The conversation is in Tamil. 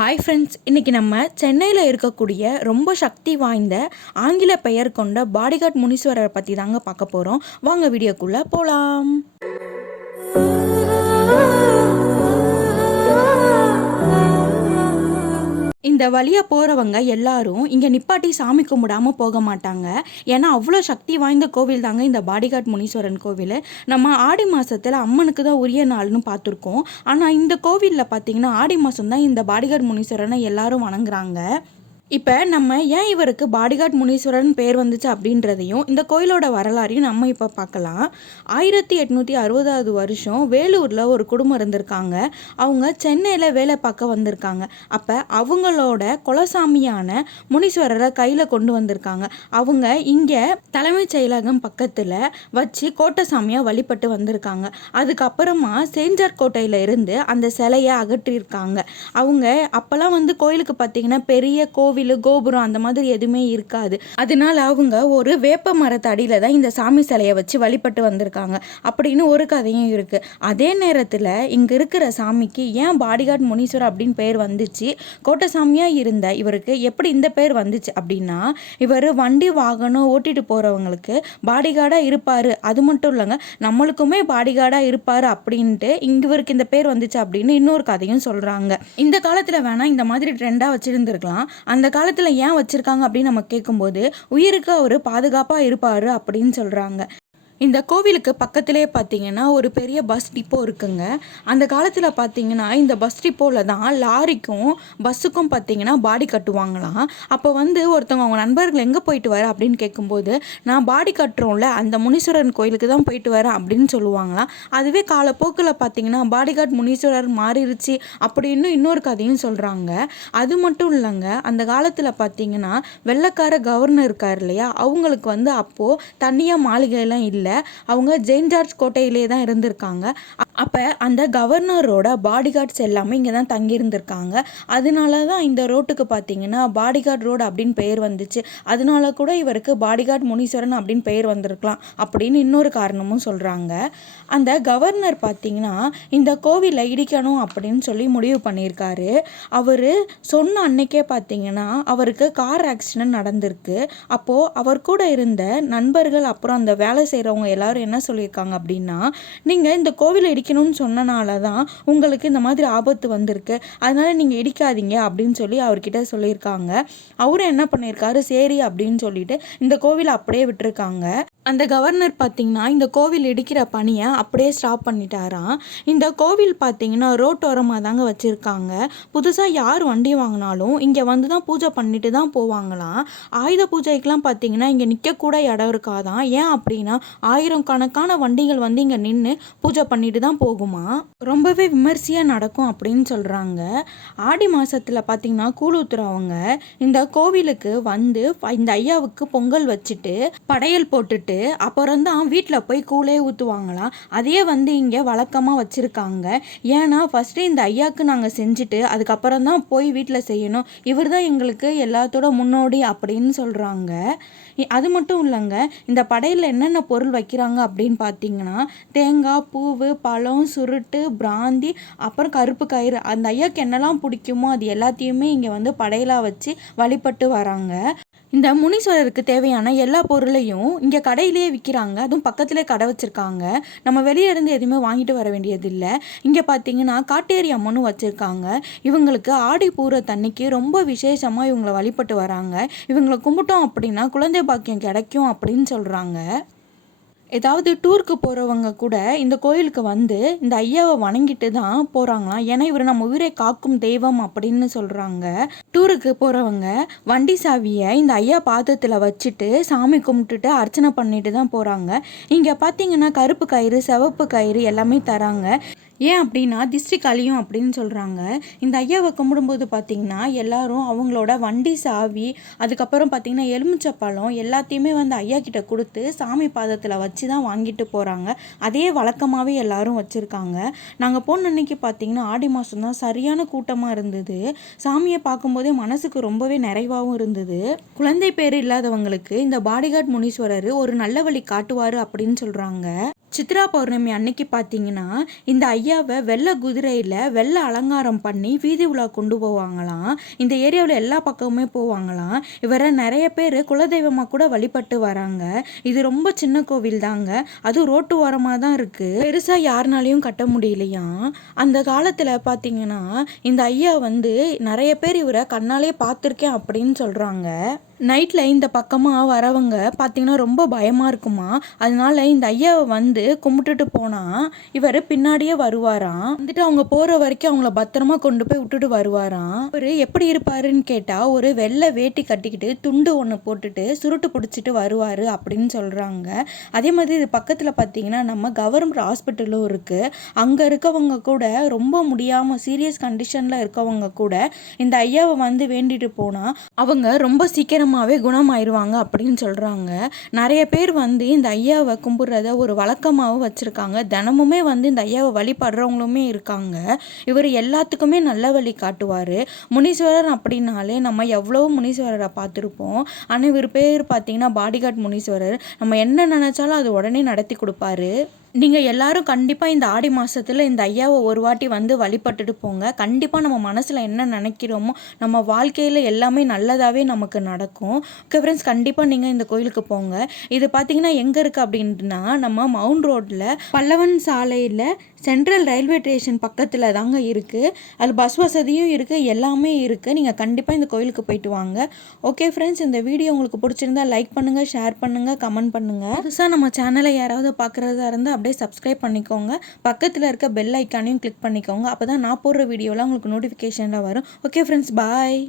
ஹாய் ஃப்ரெண்ட்ஸ், இன்றைக்கி நம்ம சென்னையில் இருக்கக்கூடிய ரொம்ப சக்தி வாய்ந்த ஆங்கில பெயர் கொண்ட பாடிகார்ட் முனீஸ்வரரை பற்றி தாங்க பார்க்க போகிறோம். வாங்க வீடியோக்குள்ளே போகலாம். இந்த வழியாக போகிறவங்க எல்லாரும் இங்கே நிப்பாட்டி சாமி கும்பிடாமல் போக மாட்டாங்க. ஏன்னா அவ்வளோ சக்தி வாய்ந்த கோவில் தாங்க இந்த பாடிகார்ட் முனீஸ்வரன் கோவில். நம்ம ஆடி மாதத்தில் அம்மனுக்கு தான் உரிய நாள்னு பார்த்துருக்கோம். ஆனால் இந்த கோவிலில் பார்த்திங்கன்னா ஆடி மாதம் தான் இந்த பாடிகார்ட் முனீஸ்வரனை எல்லாரும் வணங்குறாங்க. இப்போ நம்ம ஏன் இவருக்கு பாடிகார்ட் முனீஸ்வரன் பேர் வந்துச்சு அப்படின்றதையும் இந்த கோயிலோட வரலாறையும் நம்ம இப்போ பார்க்கலாம். 1860 வருஷம் வேலூரில் ஒரு குடும்பம் இருந்திருக்காங்க. அவங்க சென்னையில் வேலை பார்க்க வந்திருக்காங்க. அப்போ அவங்களோட குலசாமியான முனீஸ்வரரை கையில் கொண்டு வந்திருக்காங்க. அவங்க இங்கே தலைமைச் செயலகம் பக்கத்தில் வச்சு கோட்டசாமியாக வழிபட்டு வந்திருக்காங்க. அதுக்கப்புறமா செயின்ட் கோட்டையில் இருந்து அந்த சிலையை அகற்றியிருக்காங்க. அவங்க அப்போல்லாம் கோயிலுக்கு பார்த்திங்கன்னா பெரிய கோவில் கோபுரம் அந்த மாதிரி எதுவுமே இருக்காது. அதனால அவங்க ஒரு வேப்ப மரத்தடியில தான் இந்த சாமி சிலையை வச்சு வழிபட்டு வந்திருக்காங்க அப்படின்னு ஒரு கதையும் இருக்கு. அதே நேரத்தில் இங்க இருக்கிற சாமிக்கு ஏன் பாடிகார்ட் முனீஸ்வரர் அப்படின்னு பேர் வந்துச்சு, கோட்டசாமியா இருந்த இவருக்கு எப்படி இந்த பேர் வந்துச்சு அப்படின்னா, இவர் வண்டி வாகனம் ஓட்டிட்டு போறவங்களுக்கு பாடிகார்டா இருப்பாரு. அது மட்டும் இல்லைங்க, நம்மளுக்குமே பாடிகார்டா இருப்பாரு அப்படின்ட்டு இவருக்கு இந்த பேர் வந்துச்சு அப்படின்னு இன்னொரு கதையும் சொல்றாங்க. இந்த காலத்துல வேணா இந்த மாதிரி ட்ரெண்டா வச்சிருந்துருக்கலாம். அந்த காலத்தில் ஏன் வச்சுருக்காங்க அப்படின்னு நம்ம கேட்கும்போது, உயிருக்கு அவர் பாதுகாப்பாக இருப்பார் அப்படின்னு சொல்கிறாங்க. இந்த கோவிலுக்கு பக்கத்திலே பார்த்தீங்கன்னா ஒரு பெரிய பஸ் டிப்போ இருக்குங்க. அந்த காலத்தில் பார்த்தீங்கன்னா இந்த பஸ் டிப்போவில் தான் லாரிக்கும் பஸ்ஸுக்கும் பார்த்தீங்கன்னா பாடி கட்டுவாங்களாம். அப்போ ஒருத்தவங்க அவங்க நண்பர்கள் எங்கே போயிட்டு வர அப்படின்னு கேட்கும்போது, நான் பாடி கட்டுறோம்ல அந்த முனீஸ்வரன் கோயிலுக்கு தான் போயிட்டு வரேன் அப்படின்னு சொல்லுவாங்களாம். அதுவே காலப்போக்கில் பார்த்தீங்கன்னா பாடிகார்ட் முனீஸ்வரர் மாறிடுச்சு அப்படின்னு இன்னொரு கதையும் சொல்கிறாங்க. அது மட்டும் இல்லைங்க, அந்த காலத்தில் பார்த்தீங்கன்னா வெள்ளைக்கார கவர்னர் இருக்கார் இல்லையா, அவங்களுக்கு அப்போது தனியாக மாளிகையெல்லாம் இல்லை. அவங்க செயின்ட் ஜார்ஜ் கோட்டையிலே தான் இருந்திருக்காங்க. அப்போ அந்த கவர்னரோட பாடிகார்ட்ஸ் எல்லாமே இங்கே தான் தங்கி இருந்திருக்காங்க. அதனால தான் இந்த ரோட்டுக்கு பார்த்தீங்கன்னா பாடிகார்ட் ரோடு அப்படின்னு பெயர் வந்துச்சு. அதனால கூட இவருக்கு பாடிகார்ட் முனீஸ்வரன் அப்படின்னு பெயர் வந்திருக்கலாம் அப்படின்னு இன்னொரு காரணமும் சொல்கிறாங்க. அந்த கவர்னர் பார்த்தீங்கன்னா இந்த கோவிலை இடிக்கணும் அப்படின்னு சொல்லி முடிவு பண்ணியிருக்காரு. அவர் சொன்ன அன்னைக்கே பார்த்தீங்கன்னா அவருக்கு கார் ஆக்சிடென்ட் நடந்திருக்கு. அப்போது அவர் கூட இருந்த நண்பர்கள் அப்புறம் அந்த வேலை செய்கிறவங்க எல்லாரும் என்ன சொல்லியிருக்காங்க அப்படின்னா, நீங்கள் இந்த கோவிலை இடிக்கணும்னு சொன்னனால தான் உங்களுக்கு இந்த மாதிரி ஆபத்து வந்திருக்கு, அதனால நீங்கள் இடிக்காதீங்க அப்படின்னு சொல்லி அவர்கிட்ட சொல்லியிருக்காங்க. அவரும் என்ன பண்ணியிருக்காரு, சரி அப்படின்னு சொல்லிட்டு இந்த கோவிலை அப்படியே விட்டுருக்காங்க. அந்த கவர்னர் பார்த்தீங்கன்னா இந்த கோவில் இடிக்கிற பணியை அப்படியே ஸ்டாப் பண்ணிட்டாராம். இந்த கோவில் பார்த்தீங்கன்னா ரோட்டோரமாக தாங்க வச்சுருக்காங்க. புதுசாக யார் வண்டி வாங்கினாலும் இங்கே தான் பூஜை பண்ணிட்டு தான் போவாங்களாம். ஆயுத பூஜைக்கெலாம் பார்த்தீங்கன்னா இங்கே நிற்கக்கூட இடம் இருக்காதான். ஏன் அப்படின்னா ஆயிரக்கணக்கான வண்டிகள் இங்கே நின்று பூஜை பண்ணிட்டு தான் போகுமா. ரொம்பவே விமர்சையாக நடக்கும் அப்படின்னு சொல்கிறாங்க. ஆடி மாதத்தில் பார்த்தீங்கன்னா கூழ் ஊத்துறவங்க இந்த கோவிலுக்கு இந்த ஐயாவுக்கு பொங்கல் வச்சுட்டு படையல் போட்டுட்டு அப்புறம் தான் வீட்டில் போய் கூழே ஊற்றுவாங்களாம். அதே இங்கே வழக்கமாக வச்சுருக்காங்க. ஏன்னா ஃபஸ்ட்டு இந்த ஐயாவுக்கு நாங்கள் செஞ்சுட்டு அதுக்கப்புறம் தான் போய் வீட்டில் செய்யணும், இவர் தான் எங்களுக்கு எல்லாத்தோட முன்னோடி அப்படின்னு சொல்கிறாங்க. அது மட்டும் இல்லைங்க, இந்த படையில் என்னென்ன பொருள் வைக்கிறாங்க அப்படின்னு பார்த்தீங்கன்னா தேங்காய், பூவு, பழம், சுருட்டு, பிராந்தி, அப்புறம் கருப்பு கயிறு. அந்த ஐயாவுக்கு என்னெல்லாம் பிடிக்குமோ அது எல்லாத்தையுமே இங்கே படையலாக வச்சு வழிபட்டு வராங்க. இந்த முனீஸ்வரருக்கு தேவையான எல்லா பொருளையும் இங்கே கடையிலேயே விற்கிறாங்க. அதுவும் பக்கத்திலே கடை வச்சுருக்காங்க. நம்ம வெளியே இருந்து எதுவுமே வாங்கிட்டு வர வேண்டியதில்லை. இங்கே பார்த்தீங்கன்னா காட்டேரி அம்மனும் வச்சுருக்காங்க. இவங்களுக்கு ஆடி பூரத்தன்னைக்கு ரொம்ப விசேஷமாக இவங்களை வழிபட்டு வராங்க. இவங்களை கும்பிட்டோம் அப்படின்னா குழந்தை பாக்கியம் கிடைக்கும் அப்படின்னு சொல்கிறாங்க. ஏதாவது டூருக்கு போகிறவங்க கூட இந்த கோயிலுக்கு இந்த ஐயாவை வணங்கிட்டு தான் போகிறாங்களாம். ஏன்னா இவர் நம்ம உயிரை காக்கும் தெய்வம் அப்படின்னு சொல்கிறாங்க. டூருக்கு போகிறவங்க வண்டி சாவியை இந்த ஐயா பாதத்தில் வச்சுட்டு சாமி கும்பிட்டுட்டு அர்ச்சனை பண்ணிட்டு தான் போகிறாங்க. இங்கே பார்த்தீங்கன்னா கருப்பு கயிறு, சிவப்பு கயிறு எல்லாமே தராங்க. ஏன் அப்படின்னா திஷ்டி கழியும் அப்படின்னு சொல்கிறாங்க. இந்த ஐயாவை கும்பிடும்போது பார்த்திங்கன்னா எல்லாரும் அவங்களோட வண்டி சாவி, அதுக்கப்புறம் பார்த்திங்கன்னா எலுமிச்சப்பழம் எல்லாத்தையுமே ஐயா கிட்ட கொடுத்து சாமி பாதத்தில் வச்சு தான் வாங்கிட்டு போகிறாங்க. அதே வழக்கமாகவே எல்லாரும் வச்சுருக்காங்க. நாங்கள் போன அன்னைக்கு பார்த்திங்கன்னா ஆடி மாதம் தான் சரியான கூட்டமாக இருந்தது. சாமியை பார்க்கும்போதே மனசுக்கு ரொம்பவே நிறைவாகவும் இருந்தது. குழந்தை பேர் இல்லாதவங்களுக்கு இந்த பாடிகார்ட் முனீஸ்வரர் ஒரு நல்ல வழி காட்டுவார் அப்படின்னு சொல்கிறாங்க. சித்ரா பௌர்ணமி அன்னைக்கு பார்த்தீங்கன்னா இந்த ஐயா ஐயாவை வெள்ளை குதிரையில் வெள்ளை அலங்காரம் பண்ணி வீதி உலா கொண்டு போவாங்களாம். இந்த ஏரியாவில் எல்லா பக்கமுமே போவாங்களாம். இவரை நிறைய பேர் குலதெய்வமாக கூட வழிபட்டு வராங்க. இது ரொம்ப சின்ன கோவில் தாங்க. அதுவும் ரோட்டு ஓரமாக தான் இருக்குது. பெருசாக யாருனாலையும் கட்ட முடியலையாம். அந்த காலத்தில் பார்த்தீங்கன்னா இந்த ஐயா நிறைய பேர் இவரை கண்ணாலே பார்த்துருக்கேன் அப்படின்னு சொல்கிறாங்க. நைட்டில் இந்த பக்கமாக வரவங்க பார்த்திங்கன்னா ரொம்ப பயமாக இருக்குமா. அதனால இந்த ஐயாவை கும்பிட்டுட்டு போனால் இவர் பின்னாடியே வருவாராம். அவங்க போகிற வரைக்கும் அவங்கள பத்திரமா கொண்டு போய் விட்டுட்டு வருவாராம். இவர் எப்படி இருப்பாருன்னு கேட்டால் ஒரு வெள்ளை வேட்டி கட்டிக்கிட்டு துண்டு ஒன்று போட்டுட்டு சுருட்டு பிடிச்சிட்டு வருவார் அப்படின்னு சொல்கிறாங்க. அதே மாதிரி இது பக்கத்தில் பார்த்திங்கன்னா நம்ம கவர்மெண்ட் ஹாஸ்பிட்டலும் இருக்குது. அங்கே இருக்கவங்க கூட ரொம்ப முடியாமல் சீரியஸ் கண்டிஷனில் இருக்கவங்க கூட இந்த ஐயாவை வேண்டிட்டு போனால் அவங்க ரொம்ப சீக்கிரம் குணமாயிருவாங்க அப்படின்னு சொல்கிறாங்க. நிறைய பேர் இந்த ஐயாவை கும்பிட்றத ஒரு வழக்கமாகவும் வச்சுருக்காங்க. தினமுமே இந்த ஐயாவை வழிபடுறவங்களுமே இருக்காங்க. இவர் எல்லாத்துக்குமே நல்ல வழி காட்டுவார். முனீஸ்வரர் அப்படின்னாலே நம்ம எவ்வளோ முனீஸ்வரரை பார்த்துருப்போம். ஆனால் இவர் பேர் பார்த்தீங்கன்னா பாடிகார்ட் முனீஸ்வரர். நம்ம என்ன நினச்சாலும் அது உடனே நடத்தி கொடுப்பாரு. நீங்கள் எல்லாரும் கண்டிப்பாக இந்த ஆடி மாதத்தில் இந்த ஐயாவை ஒரு வாட்டி வழிபட்டுட்டு போங்க. கண்டிப்பாக நம்ம மனசில் என்ன நினைக்கிறோமோ நம்ம வாழ்க்கையில் எல்லாமே நல்லதாகவே நமக்கு நடக்கும். ஓகே ஃப்ரெண்ட்ஸ், கண்டிப்பாக நீங்கள் இந்த கோயிலுக்கு போங்க. இது பார்த்திங்கன்னா எங்கே இருக்குது அப்படின்னா நம்ம மவுண்ட் ரோட்டில் பல்லவன் சாலையில் சென்ட்ரல் ரயில்வே ஸ்டேஷன் பக்கத்தில் தாங்க இருக்குது. அது பஸ் வசதியும் இருக்குது, எல்லாமே இருக்குது. நீங்கள் கண்டிப்பாக இந்த கோயிலுக்கு போயிட்டு வாங்க. ஓகே ஃப்ரெண்ட்ஸ், இந்த வீடியோ உங்களுக்கு பிடிச்சிருந்தா லைக் பண்ணுங்கள், ஷேர் பண்ணுங்கள், கமெண்ட் பண்ணுங்கள். புதுசாக நம்ம சேனலை யாராவது பார்க்குறதா இருந்தால் அப்படியே சப்ஸ்கிரைப் பண்ணிக்கோங்க. பக்கத்தில் இருக்க பெல் ஐக்கானையும் கிளிக் பண்ணிக்கோங்க. அப்போ தான் நான் போடுற வீடியோலாம் உங்களுக்கு நோட்டிஃபிகேஷனில் வரும். ஓகே ஃப்ரெண்ட்ஸ், பாய்.